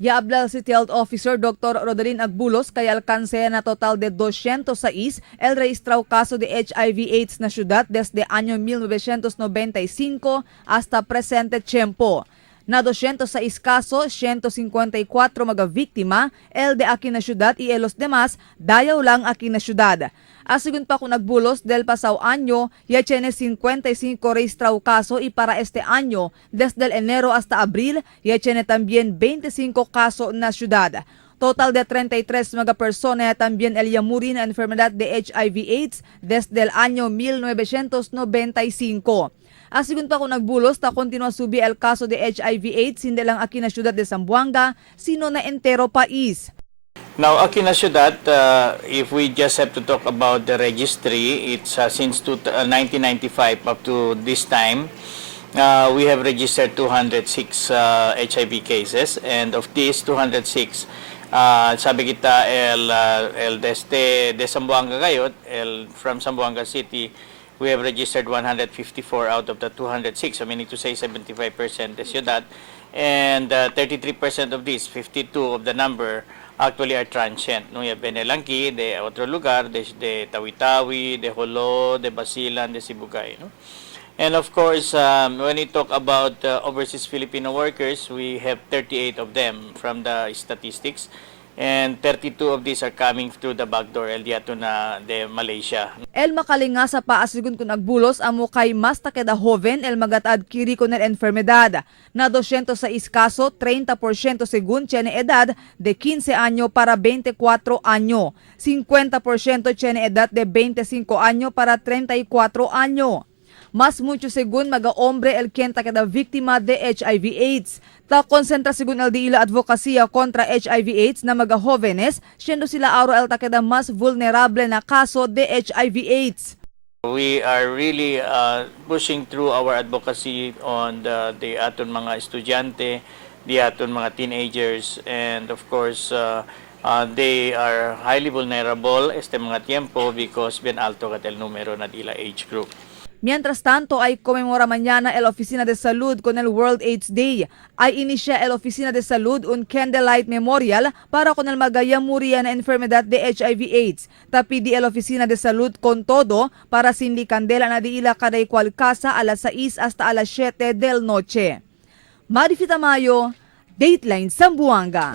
Yaabla City Health Officer Dr. Rodalyn Agbulos kay alcance na total de 206 el registrado caso de HIV/AIDS na syudad desde año 1995 hasta presente tiempo. Na 206 kaso, 154 mga biktima, el de aquí na syudad y los demás, dayaw lang aquí na syudad. Asigun pa kung nagbulos del pasaw año, ya tiene 55 registrado caso y para este año, desde el enero hasta abril, ya tiene también 25 caso na syudad. Total de 33 mga persona también el yamuri na enfermedad de HIV/AIDS desde el año 1995. Asigun pa kung nagbulos, ta continua subi el caso de HIV/AIDS hindi lang aquí na syudad de Zamboanga, sino na entero pais. Now, aquí na syudad, if we just have to talk about the registry, it's since 1995 up to this time, we have registered 206 HIV cases, and of these 206, sabi kita el de Zamboanga Gayot, from Zamboanga City, we have registered 154 out of the 206, so meaning to say 75% de ciudad, and 33% of these, 52 of the number, actually are transient. No, ya Benelangki, de otro lugar, de Tawi-Tawi, de Jolo, de Basilan, de Sibugay. No? And of course, when we talk about overseas Filipino workers, we have 38 of them from the statistics, and 32 of these are coming through the backdoor el diato na de Malaysia. El makalinga sa paasigun kung nagbulos amo kay mas takeda joven el magatad kiri con el enfermedad. Na 206 kaso, 30% según tiene edad de 15 año para 24 año. 50% tiene edad de 25 año para 34 año. Mas mucho según mga hombre el quien takeda víctima de HIV/AIDS. Ta konsentra según el de ila advokasya kontra HIV/AIDS na mga jóvenes, siendo sila araw el takeda mas vulnerable na kaso de HIV/AIDS. We are really pushing through our advocacy on the aton mga estudyante, the aton mga teenagers, and of course, they are highly vulnerable este mga tiempo because bien alto kat el numero na dila age group. Mientras tanto, ay conmemora mañana el Oficina de Salud con el World AIDS Day. Ay inicia el Oficina de Salud un candlelight memorial para con el magayamuria na enfermedad de HIV/AIDS. Tapidi el Oficina de Salud con todo para sindi candela na diila kaday cual casa alas 6 hasta alas 7 del noche. Marifita Mayo, Dateline Zamboanga.